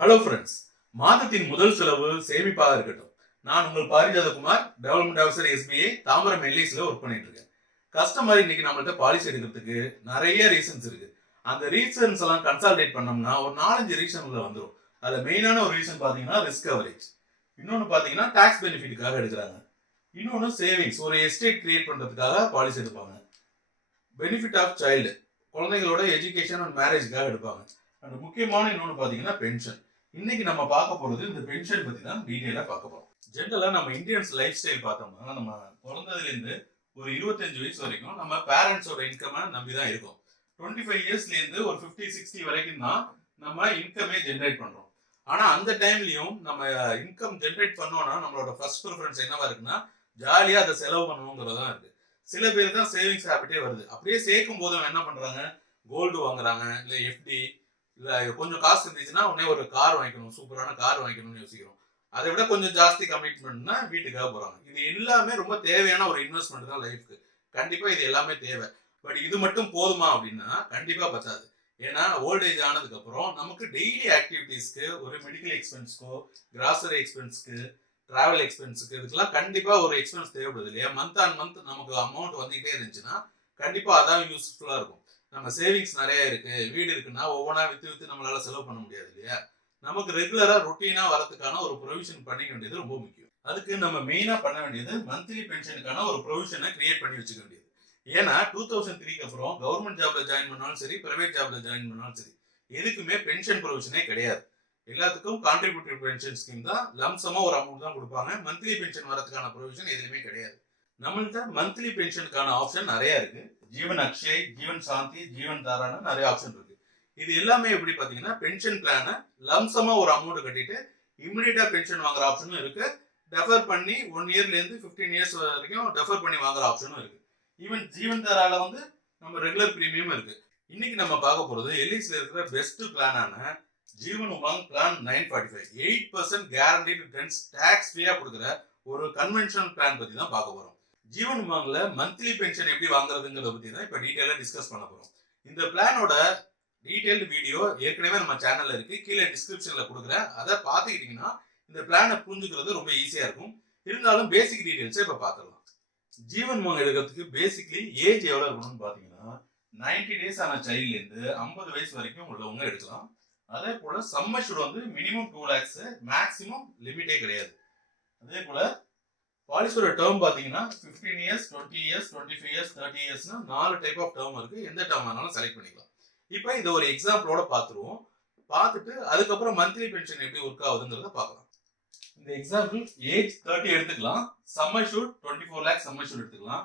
Hello friends மாதத்தின் முதல் செலவு சேமிப்பாக இருக்கட்டும். நான் உங்கள் Parijathakumar development officer SBI Tambaram எல்ஐசியில் work பண்ணிட்டு இருக்கேன். கஸ்டமர் இன்னைக்கு நம்மள்ட்ட பாலிசி எடுக்கிறதுக்கு நிறைய ரீசன்ஸ் இருக்கு. அந்த ரீசன்ஸ் எல்லாம் கன்சால்டேட் பண்ணோம்னா ஒரு நாலஞ்சு ரீசன் உள்ள வந்துடும் அதில் மெயினான ஒரு ரீசன் பார்த்தீங்கன்னா ரிஸ்க் கவரேஜ் இன்னொன்று பார்த்தீங்கன்னா டேக்ஸ் பெனிஃபிட்டுக்காக எடுக்கிறாங்க. இன்னொன்று சேவிங்ஸ் ஒரு எஸ்டேட் கிரியேட் பண்ணுறதுக்காக பாலிசி எடுப்பாங்க. பெனிஃபிட் ஆஃப் சைல்டு குழந்தைங்களோட எஜுகேஷன் அண்ட் மேரேஜ்க்காக எடுப்பாங்க. அண்ட் முக்கியமான இன்னொன்று பார்த்தீங்கன்னா பென்ஷன் இன்னைக்கு நம்ம பார்க்க போகிறது இந்த பென்ஷன் பற்றி தான் டீட்டெயிலாக பார்க்க போகிறோம் ஜென்ரலாக நம்ம இந்தியன்ஸ் லைஃப் ஸ்டைல் பார்த்தோம்னா நம்ம பிறந்ததுலேருந்து ஒரு இருபத்தஞ்சு வயசு வரைக்கும் நம்ம பேரண்ட்ஸோட இன்கமை நம்பி தான் இருக்கோம். டுவெண்ட்டி ஃபைவ் இயர்ஸ்லேருந்து ஒரு ஃபிஃப்டி சிக்ஸ்டி வரைக்கும் தான் நம்ம இன்கமே ஜென்ரேட் பண்ணுறோம் ஆனால் அந்த டைம்லையும் நம்ம இன்கம் ஜென்ரேட் பண்ணோம்னா நம்மளோட ஃபர்ஸ்ட் ப்ரிஃபரன்ஸ் என்னவா இருக்குன்னா ஜாலியாக அதை செலவு பண்ணணுங்கிறது தான் இருக்குது சில பேர் தான் சேவிங்ஸ் ஹேபிட்டே வருது. அப்படியே சேர்க்கும் போது என்ன பண்ணுறாங்க கோல்டு வாங்குறாங்க இல்லை எஃப்டி இல்லை கொஞ்சம் காசு இருந்துச்சுன்னா உடனே ஒரு கார் வாங்கிக்கணும் சூப்பரான கார் வாங்கிக்கணும்னு யோசிக்கிறோம். அதை விட கொஞ்சம் ஜாஸ்தி கமிட்மெண்ட்னா வீட்டுக்காக போகிறாங்க இது எல்லாமே ரொம்ப தேவையான ஒரு இன்வெஸ்ட்மெண்ட் தான் லைஃப்க்கு கண்டிப்பாக இது எல்லாமே தேவை. பட் இது மட்டும் போதுமா அப்படின்னா கண்டிப்பாக பத்தாது. ஏன்னா ஓல்டேஜ் ஆனதுக்கு அப்புறம் நமக்கு டெய்லி ஆக்டிவிட்டீஸ்க்கு ஒரு மெடிக்கல் எக்ஸ்பென்ஸ்க்கோ கிராசரி எக்ஸ்பென்ஸ்க்கு டிராவல் எக்ஸ்பென்ஸுக்கு இதுக்கெல்லாம் கண்டிப்பாக ஒரு எக்ஸ்பென்ஸ் தேவைப்படுது இல்லையா? மந்த் ஆன் மந்த் நமக்கு அமௌண்ட் வந்துகிட்டே இருந்துச்சுன்னா கண்டிப்பாக அதான் யூஸ்ஃபுல்லாக இருக்கும். நம்ம சேவிங்ஸ் நிறைய இருக்கு வீடு இருக்குன்னா ஒவ்வொன்றா வித்து வித்து நம்மளால செலவு பண்ண முடியாது இல்லையா? நமக்கு ரெகுலரா ரொட்டீனா வரதுக்கான ஒரு ப்ரொவிஷன் பண்ணிக்க வேண்டியது ரொம்ப முக்கியம். அதுக்கு நம்ம மெயினா பண்ண வேண்டியது மந்த்லி பென்ஷனுக்கான ஒரு ப்ரொவிஷனை கிரியேட் பண்ணி வச்சுக்க வேண்டியது. ஏன்னா டூ தௌசண்ட் த்ரீக்கு அப்புறம் கவர்மெண்ட் ஜாப்ல ஜாயின் பண்ணாலும் சரி பிரைவேட் ஜாப்ல ஜாயின் பண்ணாலும் சரி எதுக்குமே பென்ஷன் ப்ரொவிஷனே கிடையாது. எல்லாத்துக்கும் கான்ட்ரிபியூட்டரி பென்ஷன் ஸ்கீம் தான் லம்சமா ஒரு அமௌண்ட் தான் கொடுப்பாங்க. மந்த்லி பென்ஷன் வரதுக்கான ப்ரொவிஷன் எதுவுமே கிடையாது. நம்மள்ட்ட மந்த்லி பென்ஷனுக்கான ஆப்ஷன் நிறைய இருக்கு. ஜீவன் அக்ஷய் ஜீவன் சாந்தி ஜீவன் தாரான நிறைய ஆப்ஷன் இருக்கு. இது எல்லாமே எப்படி பாத்தீங்கன்னா பென்ஷன் பிளானை லம்சமா ஒரு அமௌண்ட் கட்டிட்டு இமிடியட்டா பென்ஷன் வாங்குற ஆப்ஷனும் இருக்கு. டெஃபர் பண்ணி ஒன் இயர்ல இருந்து பிப்டீன் இயர்ஸ் வரைக்கும் டெஃபர் பண்ணி வாங்குற ஆப்ஷனும் இருக்கு. ஈவன் ஜீவன் தாரால வந்து நம்ம ரெகுலர் பிரீமியம் இருக்கு. இன்னைக்கு நம்ம பார்க்க போறது எல்ஐசியில் இருக்கிற best பிளானான Jeevan Umang plan nine forty five eight percent guarantee returns tax ஃப்ரீயா கொடுக்குற ஒரு கன்வென்ஷனல் பிளான் பத்தி தான் பார்க்க போறோம். ஜீவன் உமாங்ல மந்த்லி பென்ஷன் எப்படி வாங்குறதுங்கிறத பத்தி தான் இப்போ டீட்டெயிலாக டிஸ்கஸ் பண்ண போகிறோம் இந்த பிளானோட டீட்டெயில்டு வீடியோ ஏற்கனவே நம்ம சேனல்ல இருக்கு. கீழே டிஸ்கிரிப்ஷன்ல கொடுக்குறேன். அதை பார்த்துக்கிட்டீங்கன்னா இந்த பிளானை புரிஞ்சுக்கிறது ரொம்ப ஈஸியாக இருக்கும். இருந்தாலும் பேசிக் டீட்டெயில்ஸை இப்போ பார்த்துடலாம். ஜீவன் உமாங் எடுக்கிறதுக்கு பேசிக்லி ஏஜ் எவ்வளோ இருக்கணும்னு பார்த்தீங்கன்னா நைன்டி டேஸ் ஆன சைல்ட்லேருந்து ஐம்பது வயசு வரைக்கும் உள்ளவங்க எடுக்கலாம். அதே போல் சம்மர் ஷூட் வந்து மினிமம் டூ லேக்ஸ் மேக்ஸிமம் லிமிட்டே கிடையாது. அதே போல் பாலிசியோட டேர்ம் பார்த்தீங்கன்னா fifteen years twenty years twenty five years thirty இயர்ஸ்னா நாலு டைப் ஆஃப் டேர்ம் இருக்கு. எந்த டேர்ம் வேணாலும் செலக்ட் பண்ணிக்கலாம். இப்போ இதை ஒரு எக்ஸாம்பிளோட பார்த்துருவோம். பார்த்துட்டு அதுக்கப்புறம் மந்த்லி பென்ஷன் எப்படி ஒர்க் ஆகுதுங்கிறத பார்க்கலாம். இந்த எக்ஸாம்பிள் ஏஜ் தேர்ட்டி எடுத்துக்கலாம். Sum assured twenty four lakhs sum assured எடுத்துக்கலாம்.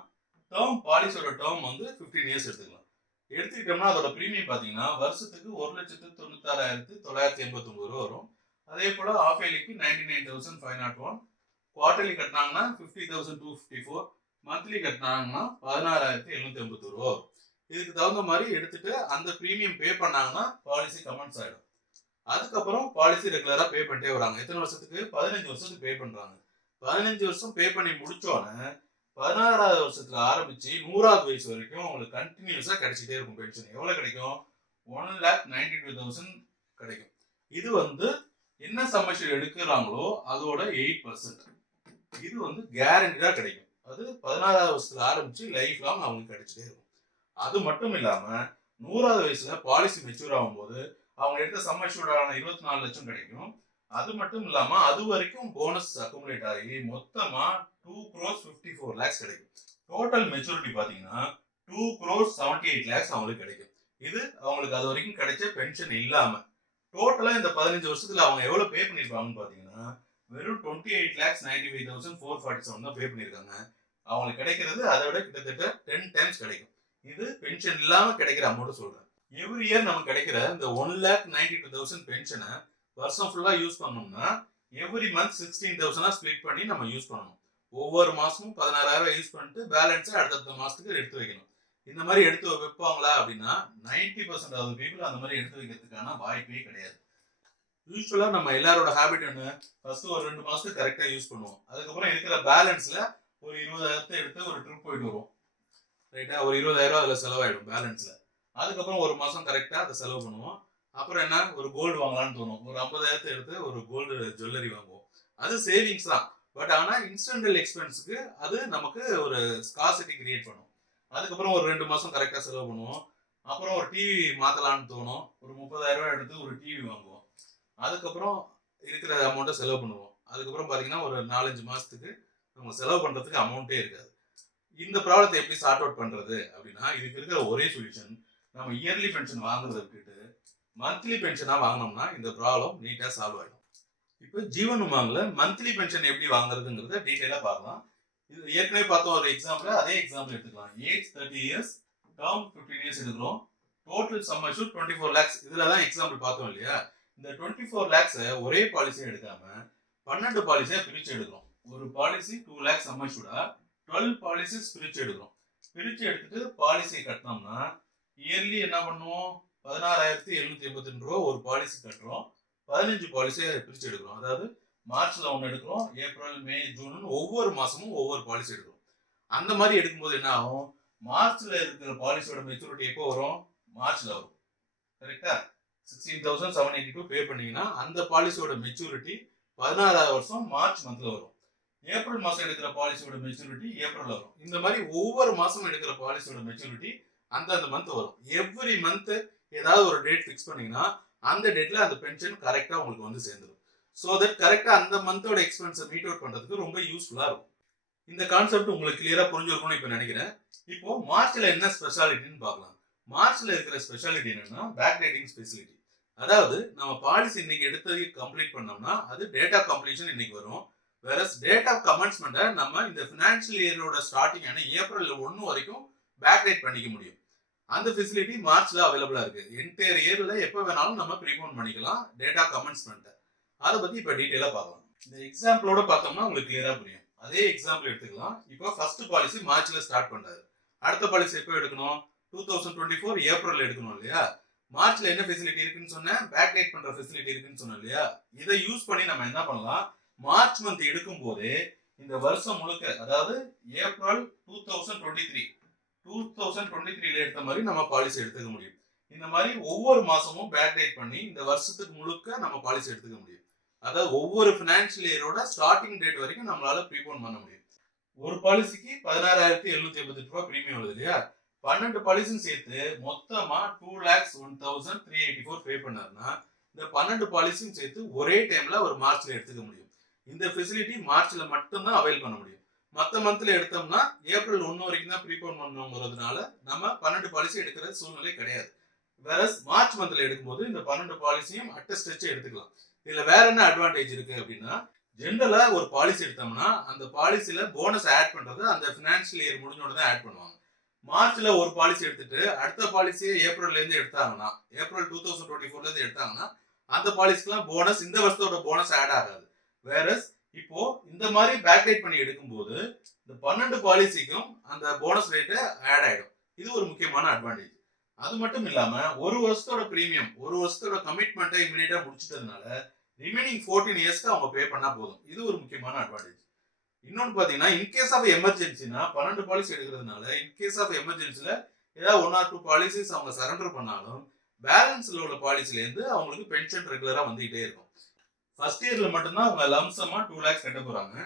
டேர்ம் பாலிசியோட டேர்ம் வந்து ஃபிஃப்டீன் இயர்ஸ் எடுத்துக்கலாம். எடுத்துக்கிட்டோம்னா அதோட ப்ரீமியம் பார்த்தீங்கன்னா வருஷத்துக்கு ஒரு லட்சத்து தொண்ணூத்தாறாயிரத்து தொள்ளாயிரத்தி எண்பத்தொம்பது ரூபா வரும். அதே போல் half இயர்லிக்கு ninety nine thousand five nought one quarterly கட்டினாங்கன்னா fifty thousand two fifty four monthly கட்டினாங்கன்னா பதினாறாயிரத்தி எழுநூத்தி ஐம்பத்தி ரூபா. இதுக்கு தகுந்த மாதிரி எடுத்துட்டு அந்த ப்ரீமியம் பே பண்ணாங்கன்னா பாலிசி கமெண்ட்ஸ் ஆகிடும் அதுக்கப்புறம் பாலிசி ரெகுலராக பே பண்ணிட்டே வராங்க. எத்தனை வருஷத்துக்கு? பதினஞ்சு வருஷத்துக்கு பே பண்ணுறாங்க பதினஞ்சு வருஷம் பே பண்ணி முடிச்சோடனே பதினாறாவது வருஷத்துல ஆரம்பிச்சு நூறாவது வயசு வரைக்கும் உங்களுக்கு கண்டினியூஸா கிடைச்சிட்டே இருக்கும் பென்ஷன் எவ்வளவு கிடைக்கும்? One lakh ninety two thousand கிடைக்கும். இது வந்து என்ன சமைச்சல் எடுக்கிறாங்களோ அதோட எயிட் பர்சன்ட் இது வந்து கேரண்டிடா கிடைக்கும். அது பதினாறாவது வருஷத்துல ஆரம்பிச்சு லைஃப் லாங் அவங்களுக்கு கிடைச்சிட்டே இருக்கும். அது மட்டும் இல்லாம நூறாவது வயசுல பாலிசி மெச்சூர் ஆகும்போது அவங்க எடுத்த சம்மஷூடான இருபத்தி நாலு லட்சம் கிடைக்கும். அது மட்டும் இல்லாம அது வரைக்கும் போனஸ் அக்குமுலேட் ஆகி மொத்தமா two crores fifty four lakhs கிடைக்கும். டோட்டல் மெச்சூரிட்டி பாத்தீங்கன்னா two crores seventy eight lakhs அவங்களுக்கு கிடைக்கும். இது அவங்களுக்கு அது வரைக்கும் கிடைச்ச பென்ஷன் இல்லாம டோட்டலா இந்த பதினஞ்சு வருஷத்துல அவங்க எவ்வளவு பே பண்ணிருப்பாங்கன்னு பாத்தீங்கன்னா வெறும் twenty eight lakhs ninety five thousand four forty seven தான் பே பண்ணியிருக்காங்க. அவங்களுக்கு கிடைக்கிறது அதை விட கிட்டத்தட்ட டென் டைம்ஸ் கிடைக்கும். இது பென்ஷன் இல்லாமல் கிடைக்கிற அமௌண்ட் சொல்கிறேன் எவ்ரி இயர் நமக்கு கிடைக்கிற இந்த one lakh ninety two thousand பென்ஷனை வருஷம் ஃபுல்லாக யூஸ் பண்ணோம்னா எவ்ரி மந்த் சிக்ஸ்டீன் தௌசண்டாக ஸ்ப்ளிட் பண்ணி நம்ம யூஸ் பண்ணணும். ஒவ்வொரு மாதமும் பதினாறாயிரம் யூஸ் பண்ணிட்டு பேலன்ஸை அடுத்தடுத்த மாதத்துக்கு எடுத்து வைக்கணும். இந்த மாதிரி எடுத்து வைப்பாங்களா அப்படின்னா நைன்டி பர்சன்ட் ஆஃப் பீப்புள் அந்த மாதிரி எடுத்து வைக்கிறதுக்கான வாய்ப்பே கிடையாது. யூஸ்வலாக நம்ம எல்லாரோட ஹேபிட் என்ன? ஃபர்ஸ்ட் ஒரு ரெண்டு மாதத்துக்கு கரெக்டாக யூஸ் பண்ணுவோம். அதுக்கப்புறம் இருக்கிற பேலன்ஸில் ஒரு இருபதாயிரத்தை எடுத்து ஒரு ட்ரிப் போயிட்டு வருவோம். ரைட்டா ஒரு இருபதாயிரம் அதில் செலவாயிடும் பேலன்ஸில் அதுக்கப்புறம் ஒரு மாதம் கரெக்டாக அதை செலவு பண்ணுவோம். அப்புறம் என்ன? ஒரு கோல்டு வாங்கலாம்னு தோணும். ஒரு ஐம்பதாயிரத்தை எடுத்து ஒரு கோல்டு ஜுவல்லரி வாங்குவோம். அது சேவிங்ஸ் தான். பட் ஆனால் இன்ஸ்டன்டல் எக்ஸ்பென்ஸுக்கு அது நமக்கு ஒரு ஸ்காசிட்டி கிரியேட் பண்ணும். அதுக்கப்புறம் ஒரு ரெண்டு மாதம் கரெக்டாக செலவு பண்ணுவோம். அப்புறம் ஒரு டிவி மாற்றலான்னு தோணும். ஒரு முப்பதாயிரம் ரூபாய் எடுத்து ஒரு டிவி வாங்குவோம். அதுக்கப்புறம் இருக்கிற அமௌண்ட்டை செலவு பண்ணுவோம். அதுக்கப்புறம் பார்த்தீங்கன்னா ஒரு நாலஞ்சு மாதத்துக்கு நம்ம செலவு பண்ணுறதுக்கு அமௌண்ட்டே இருக்காது. இந்த ப்ராப்ளத்தை எப்படி சார்ட் அவுட் பண்ணுறது அப்படின்னா இதுக்கு இருக்கிற ஒரே சொல்யூஷன் நம்ம இயர்லி பென்ஷன் வாங்குறத விட்டுட்டு மந்த்லி பென்ஷனாக வாங்கினோம்னா இந்த ப்ராப்ளம் நீட்டாக சால்வ் ஆகிடும் இப்போ ஜீவன் உமாங்கில் மந்த்லி பென்ஷன் எப்படி வாங்குறதுங்கிறத டீட்டெயிலாக பார்க்கலாம். இது ஏற்கனவே பார்த்தோம் ஒரு எக்ஸாம்பிள் அதே எக்ஸாம்பிள் எடுத்துக்கலாம். Age thirty years term fifteen years எடுக்கிறோம். Total sum assured twenty four lakhs இதில் தான் எக்ஸாம்பிள் பார்த்தோம் இல்லையா? இந்த டுவெண்ட்டி ஃபோர் லேக்ஸை ஒரே பாலிசியை எடுக்காம பன்னெண்டு பாலிசியாக பிரிச்சு எடுக்கிறோம். ஒரு policy two lakhs sum twelve policies பிரித்து எடுக்கிறோம். பிரித்து எடுத்துட்டு பாலிசி கட்டினோம்னா இயர்லி என்ன பண்ணுவோம்? பதினாறாயிரத்தி எழுநூத்தி எண்பத்தி ரெண்டு ரூபா ஒரு பாலிசி கட்டுறோம். பதினஞ்சு பாலிசியை பிரிச்சு எடுக்கிறோம். அதாவது மார்ச்ல ஒன்று எடுக்கிறோம் ஏப்ரல் மே ஜூன் ஒவ்வொரு மாசமும் ஒவ்வொரு பாலிசி எடுக்கிறோம். அந்த மாதிரி எடுக்கும்போது என்ன ஆகும்? மார்ச்ல இருக்கிற பாலிசியோட மெச்சூரிட்டி எப்போ வரும்? மார்ச்ல வரும். கரெக்டா sixteen thousand seven eighty two pay பண்ணீங்கன்னா அந்த பாலிசியோட மெச்சூரிட்டி பதினாறாவது வருஷம் மார்ச் மந்த்ல வரும். ஏப்ரல் மாதம் எடுக்கிற பாலிசியோட மெச்சூரிட்டி ஏப்ரல் வரும். இந்த மாதிரி ஒவ்வொரு மாதமும் எடுக்கிற பாலிசியோட மெச்சூரிட்டி அந்தந்த மந்த் வரும். எவ்ரி மந்த் ஏதாவது ஒரு டேட் ஃபிக்ஸ் பண்ணீங்கன்னா அந்த டேட்ல அந்த பென்ஷன் கரெக்டாக உங்களுக்கு வந்து சேர்ந்துடும் ஸோ தட் கரெக்டாக அந்த மந்தோட எக்ஸ்பென்ஸை மீட் அவுட் பண்ணுறதுக்கு ரொம்ப யூஸ்ஃபுல்லாக இருக்கும். இந்த கான்செப்ட் உங்களுக்கு கிளியராக புரிஞ்சிருக்கும்னு இப்போ நினைக்கிறேன். இப்போ மார்ச்சில் என்ன ஸ்பெஷாலிட்டின்னு பார்க்கலாம். மார்ச்ல இருக்கிற ஸ்பெஷாலிட்டி என்னன்னா பேக் ரைட்டிங் ஸ்பெசிலிட்டி அதாவது நம்ம பாலிசி இன்னைக்கு எடுத்து கம்ப்ளீட் பண்ணோம்னா அது டேட்டா கம்ப்ளீஷன் இன்னைக்கு வரும். வேற டேட் ஆஃப் கமெண்ட்ஸ்மெண்ட்டை நம்ம இந்த ஃபினான்ஷியல் இயரோட ஸ்டார்டிங் ஆன ஏப்ரல் ஒன்று வரைக்கும் பேக் டேட் பண்ணிக்க முடியும். அந்த ஃபெசிலிட்டி மார்ச்ல அவைலபிளா இருக்கு. என்டையர் இயர்ல எப்போ வேணாலும் நம்ம ப்ரீபோன் பண்ணிக்கலாம் டேட்டா கமெண்ட்ஸ்மெண்ட்டை அதை பத்தி இப்போ டீட்டெயிலாக பார்க்கலாம். இந்த எக்ஸாம்பிளோட பார்த்தோம்னா உங்களுக்கு கிளியரா புரியும். அதே எக்ஸாம்பிள் எடுத்துக்கலாம். இப்போ ஃபர்ஸ்ட் பாலிசி மார்ச்ல ஸ்டார்ட் பண்றாரு. அடுத்த பாலிசி எப்போ எடுக்கணும்? Two thousand twenty four April எடுக்கணும் இல்லையா? மார்ச்ல என்ன ஃபெசிலிட்டி இருக்குன்னு சொன்னேன் பேக் லைட் பண்ற ஃபெசிலிட்டி இருக்குன்னு சொன்னேன் இல்லையா? இதை யூஸ் பண்ணி நம்ம என்ன பண்ணலாம்? மார்ச் மந்த் எடுக்கும் போதே இந்த வருஷம் முழுக்க அதாவது April two thousand twenty three two thousand twenty த்ரீல எடுத்த மாதிரி நம்ம பாலிசி எடுத்துக்க முடியும். இந்த மாதிரி ஒவ்வொரு மாசமும் பேக் டேட் பண்ணி இந்த வருஷத்துக்கு முழுக்க நம்ம பாலிசி எடுத்துக்க முடியும். அதாவது ஒவ்வொரு பினான்சியல் இயரோட ஸ்டார்டிங் டேட் வரைக்கும் நம்மளால ப்ரீபோன் பண்ண முடியும். ஒரு பாலிசிக்கு பதினாறாயிரத்தி எழுநூத்தி எண்பத்தி ரூபாய் பிரீமியம் வருது இல்லையா? பன்னெண்டு பாலிசியும் சேர்த்து மொத்தமா two lakhs one thousand three eighty four pay பண்ணாருன்னா இந்த பன்னெண்டு பாலிசியும் சேர்த்து ஒரே டைம்ல ஒரு மார்ச்ல எடுத்துக்க முடியும். இந்த ஃபெசிலிட்டி மார்ச்ல மட்டும்தான் அவைல் பண்ண முடியும். மற்ற மந்த்ல எடுத்தோம்னா ஏப்ரல் ஒன்று வரைக்கும் தான் ப்ரீபோன் பண்ணணுங்கிறதுனால நம்ம பன்னெண்டு பாலிசி எடுக்கிற சூழ்நிலை கிடையாது. வேற மார்ச் மந்த்ல எடுக்கும்போது இந்த பன்னெண்டு பாலிசியும் அட்ட ஸ்ட்ரெச் எடுத்துக்கலாம். இதுல வேற என்ன அட்வான்டேஜ் இருக்கு அப்படின்னா ஜென்ரலா ஒரு பாலிசி எடுத்தோம்னா அந்த பாலிசியில போனஸ் ஆட் பண்றது அந்த பினான்சியல் இயர் முடிஞ்சோட தான் ஆட் பண்ணுவாங்க. மார்ச்ல ஒரு பாலிசி எடுத்துட்டு அடுத்த பாலிசியை ஏப்ரல்ல இருந்து எடுத்தாங்கன்னா ஏப்ரல் டூ தௌசண்ட் டுவெண்ட்டி ஃபோர்ல இருந்து எடுத்தாங்கன்னா அந்த பாலிசிக்கெல்லாம் போனஸ் இந்த வருஷத்தோட போனஸ் ஆட் ஆகாது. வேற இப்போ இந்த மாதிரி பேக் டேட் பண்ணி எடுக்கும்போது இந்த பன்னெண்டு பாலிசிக்கும் அந்த போனஸ் ரேட்டு ஆட் ஆயிடும். இது ஒரு முக்கியமான அட்வான்டேஜ் அது மட்டும் இல்லாம ஒரு வருஷத்தோட பிரீமியம் ஒரு வருஷத்தோட கமிட்மெண்ட்டை இமீடியட்டா முடிச்சிட்டதுனால ரிமைனிங் ஃபோர்டீன் இயர்ஸ்க்கு அவங்க பே பண்ணா போதும். இது ஒரு முக்கியமான அட்வான்டேஜ் இன்னொன்று பார்த்தீங்கன்னா இன்கேஸ் ஆஃப் எமர்ஜென்சினா பன்னெண்டு பாலிசி எடுக்கிறதுனால இன்கேஸ் ஆஃப் எமர்ஜென்சியில் ஏதாவது ஒன் ஆர் டூ பாலிசிஸ் அவங்க சரண்டர் பண்ணாலும் பேலன்ஸில் உள்ள பாலிசிலேருந்து அவங்களுக்கு பென்ஷன் ரெகுலராக வந்துகிட்டே இருக்கும். ஃபர்ஸ்ட் இயரில் மட்டும்தான் அவங்க லம்சமாக டூ லேக்ஸ் கட்ட போகிறாங்க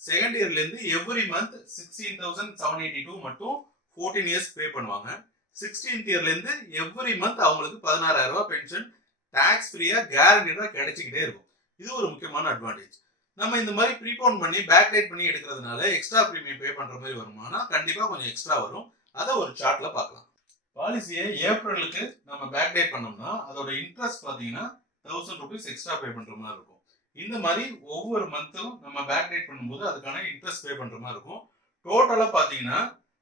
second இயர்லேருந்து every month sixteen thousand seven eighty two மட்டும் ஃபோர்டீன் இயர்ஸ் பே பண்ணுவாங்க. சிக்ஸ்டீன்த் இயர்லேருந்து எவ்ரி மந்த் அவங்களுக்கு பதினாறாயிரம் ரூபாய் பென்ஷன் டேக்ஸ் ஃப்ரீயாக கேரண்டீடாக கிடைச்சிக்கிட்டே இருக்கும். இது ஒரு முக்கியமான அட்வான்டேஜ் நம்ம இந்த மாதிரி ப்ரீபோன் பண்ணி பேக் லைட் பண்ணி எடுக்கிறதுனால எக்ஸ்ட்ரா ப்ரீமியம் பே பண்ணுற மாதிரி வருமானா கண்டிப்பாக கொஞ்சம் எக்ஸ்ட்ரா வரும். அதை ஒரு சார்ட்டில் பார்க்கலாம். பாலிசியை ஏப்ரலுக்கு நம்ம பேக் டேட் பண்ணோம்னா அதோட இன்ட்ரெஸ்ட் பார்த்தீங்கன்னா தௌசண்ட் ருபீஸ் எக்ஸ்ட்ரா பே பண்ணுற மாதிரி இருக்கும். இந்த மாதிரி ஒவ்வொரு மந்த்தும் நம்ம பேக் டேட் பண்ணும்போது அதுக்கான இன்ட்ரெஸ்ட் பே பண்ணுற மாதிரி இருக்கும். டோட்டலாக பார்த்தீங்கன்னா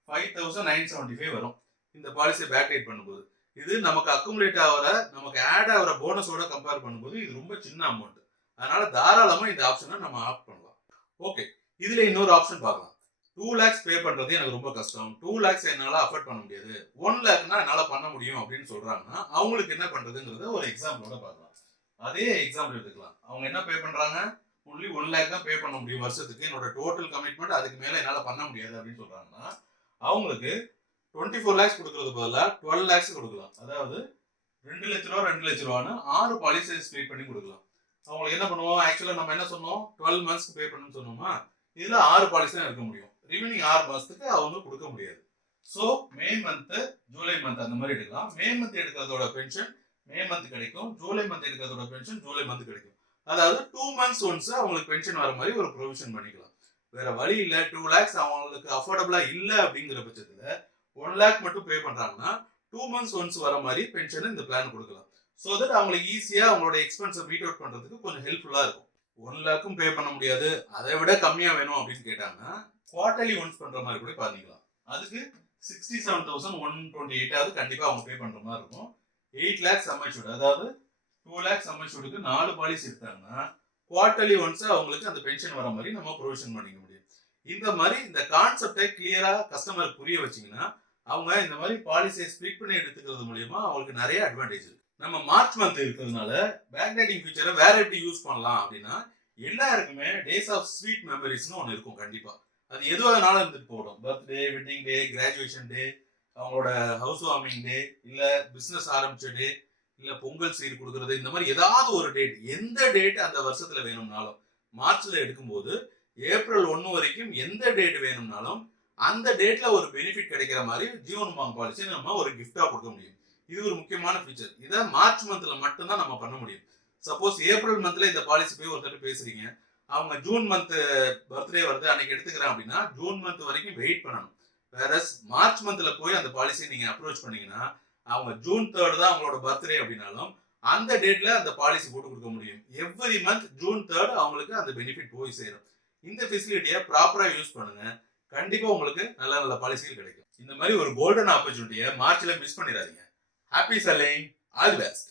five thousand nine seventy five வரும் இந்த பாலிசியை பேக் டேட் பண்ணும்போது. இது நமக்கு அக்குமுலேட் ஆகிற நமக்கு ஆட் ஆகிற போனஸோட கம்பேர் பண்ணும்போது இது ரொம்ப சின்ன அமௌண்ட் அதனால தாராளமா இந்த ஆப்ஷனை நம்ம ஆப்ட் பண்ணலாம். ஓகே இதுல இன்னொரு ஆப்ஷன் பார்க்கலாம். டூ லேக்ஸ் பே பண்றது எனக்கு ரொம்ப கஷ்டம். டூ லேக்ஸ் என்னால அஃபோர்ட் பண்ண முடியாது. ஒன் லேக்னா என்னால பண்ண முடியும் அப்படின்னு சொல்றாங்கன்னா அவங்களுக்கு என்ன பண்றதுங்கிறத ஒரு எக்ஸாம்பிளோட பார்க்கலாம். அதே எக்ஸாம்பிள் எடுத்துக்கலாம். அவங்க என்ன பே பண்றாங்க? ஒன்லி ஒன் லேக் தான் பே பண்ண முடியும் வருஷத்துக்கு. என்னோட டோட்டல் கமிட்மெண்ட் அதுக்கு மேல என்னால பண்ண முடியாது அப்படின்னு சொல்றாங்கன்னா அவங்களுக்கு டுவெண்ட்டி ஃபோர் லேக்ஸ் கொடுக்கறது பதிலாக டுவெல் லேக்ஸ் கொடுக்கலாம். அதாவது ரெண்டு லட்ச ரூபா ரெண்டு லட்ச ரூபான்னு ஆறு பாலிசிஸ் ஸ்ப்ளிட் பண்ணி கொடுக்கலாம். அவங்களுக்கு என்ன பண்ணுவோம்? ஆக்சுவலாக நம்ம என்ன சொன்னோம்? டுவெல் மந்த்ஸ்க்கு பே பண்ணணும்னு சொன்னோமா? இதில் ஆறு பாலிசி தான் இருக்க முடியும். ரிமைனிங் ஆறு மாதத்துக்கு அவங்க கொடுக்க முடியாது. So May month July month அந்த மாதிரி எடுக்கலாம். மே மந்த் எடுக்கிறதோட பென்ஷன் மே மந்த் கிடைக்கும். ஜூலை மந்த் எடுக்கிறதோட பென்ஷன் ஜூலை மந்த் கிடைக்கும். அதாவது டூ மந்த்ஸ் ஒன்ஸ் அவங்களுக்கு பென்ஷன் வர மாதிரி ஒரு ப்ரொவிஷன் பண்ணிக்கலாம். வேற வழி இல்லை. டூ லேக்ஸ் அவங்களுக்கு அஃபோர்டபுளா இல்லை அப்படிங்கிற பட்சத்தில் ஒன் லேக் மட்டும் பே பண்ணுறாங்கன்னா டூ மந்த்ஸ் ஒன்ஸ் வர மாதிரி பென்ஷன் இந்த பிளான் கொடுக்கலாம். ஸோ தட் அவங்களுக்கு ஈஸியாக அவங்களோட எக்ஸ்பென்ஸை மீட் அவுட் பண்ணுறதுக்கு கொஞ்சம் ஹெல்ப்ஃபுல்லாக இருக்கும். ஒன் லேக்கும் பே பண்ண முடியாது. அதை விட கம்மியாக வேணும் அப்படின்னு கேட்டாங்கன்னா குவார்டர்லி ஒன்ஸ் பண்ணுற மாதிரி கூட பண்ணிக்கலாம். அதுக்கு sixty seven thousand one twenty எயிட்டாவது கண்டிப்பாக அவங்க பே பண்ணுற மாதிரி இருக்கும். எயிட் லேக்ஸ் சமைச்சுடு அதாவது டூ லேக்ஸ் சமைச்சுடுக்கு நாலு பாலிசி எடுத்தாங்கன்னா குவார்டர்லி ஒன்ஸ் அவங்களுக்கு அந்த பென்ஷன் வர மாதிரி நம்ம ப்ரொவிஷன் பண்ணிக்க முடியும். இந்த மாதிரி இந்த கான்செப்டை கிளியராக கஸ்டமருக்கு புரிய வச்சீங்கன்னா அவங்க இந்த மாதிரி பாலிசியை ஸ்ப்ளிட் பண்ணி எடுத்துக்கிறது மூலயமா அவங்களுக்கு நிறைய அட்வான்டேஜ் இருக்கு. நம்ம மார்ச் மந்த் இருக்கிறதுனால பேக் ஃபியூச்சரை வேற எப்படி யூஸ் பண்ணலாம் அப்படின்னா எல்லாருக்குமே டேஸ் ஆஃப் ஸ்வீட் மெமரிஸ்னு ஒன்று இருக்கும் கண்டிப்பாக அது எதுவாக இருந்தாலும் இருந்துட்டு போடும் birthday wedding day graduation day அவங்களோட ஹவுஸ் வார்மிங் டே இல்லை பிஸ்னஸ் ஆரம்பிச்ச டே இல்லை பொங்கல் சீர் கொடுக்கறது இந்த மாதிரி ஏதாவது ஒரு டேட் எந்த டேட் அந்த வருஷத்தில் வேணும்னாலும். மார்ச்ல எடுக்கும்போது ஏப்ரல் ஒன்று வரைக்கும் எந்த டேட் வேணும்னாலும் அந்த டேட்டில் ஒரு பெனிஃபிட் கிடைக்கிற மாதிரி ஜீவன் பாலிசி நம்ம ஒரு கிஃப்டாக கொடுக்க முடியும். இது ஒரு முக்கியமான ஃபீச்சர் இதை மார்ச் மந்த்ல மட்டும்தான் நம்ம பண்ண முடியும். சப்போஸ் ஏப்ரல் மந்த்ல இந்த பாலிசி போய் ஒருத்தர் பேசுறீங்க. அவங்க ஜூன் மந்த் பர்த்டே வருது அன்னைக்கு எடுத்துக்கிறேன் அப்படின்னா ஜூன் மந்த் வரைக்கும் வெயிட் பண்ணணும். வேற மார்ச் மந்த்ல போய் அந்த பாலிசியை நீங்க அப்ரோச் பண்ணீங்கன்னா அவங்க ஜூன் தேர்ட் தான் அவங்களோட பர்த்டே அப்படின்னாலும் அந்த டேட்ல அந்த பாலிசி போட்டு கொடுக்க முடியும். எவ்ரி மந்த் ஜூன் தேர்ட் அவங்களுக்கு அந்த பெனிஃபிட் போய் சேரும். இந்த ஃபெசிலிட்டியை ப்ராப்பரா யூஸ் பண்ணுங்க. கண்டிப்பா உங்களுக்கு நல்ல நல்ல பாலிசிகள் கிடைக்கும். இந்த மாதிரி ஒரு கோல்டன் ஆப்பர்ச்சுனிட்டியை மார்ச்ல மிஸ் பண்ணிடாதீங்க. Happy selling. All the best.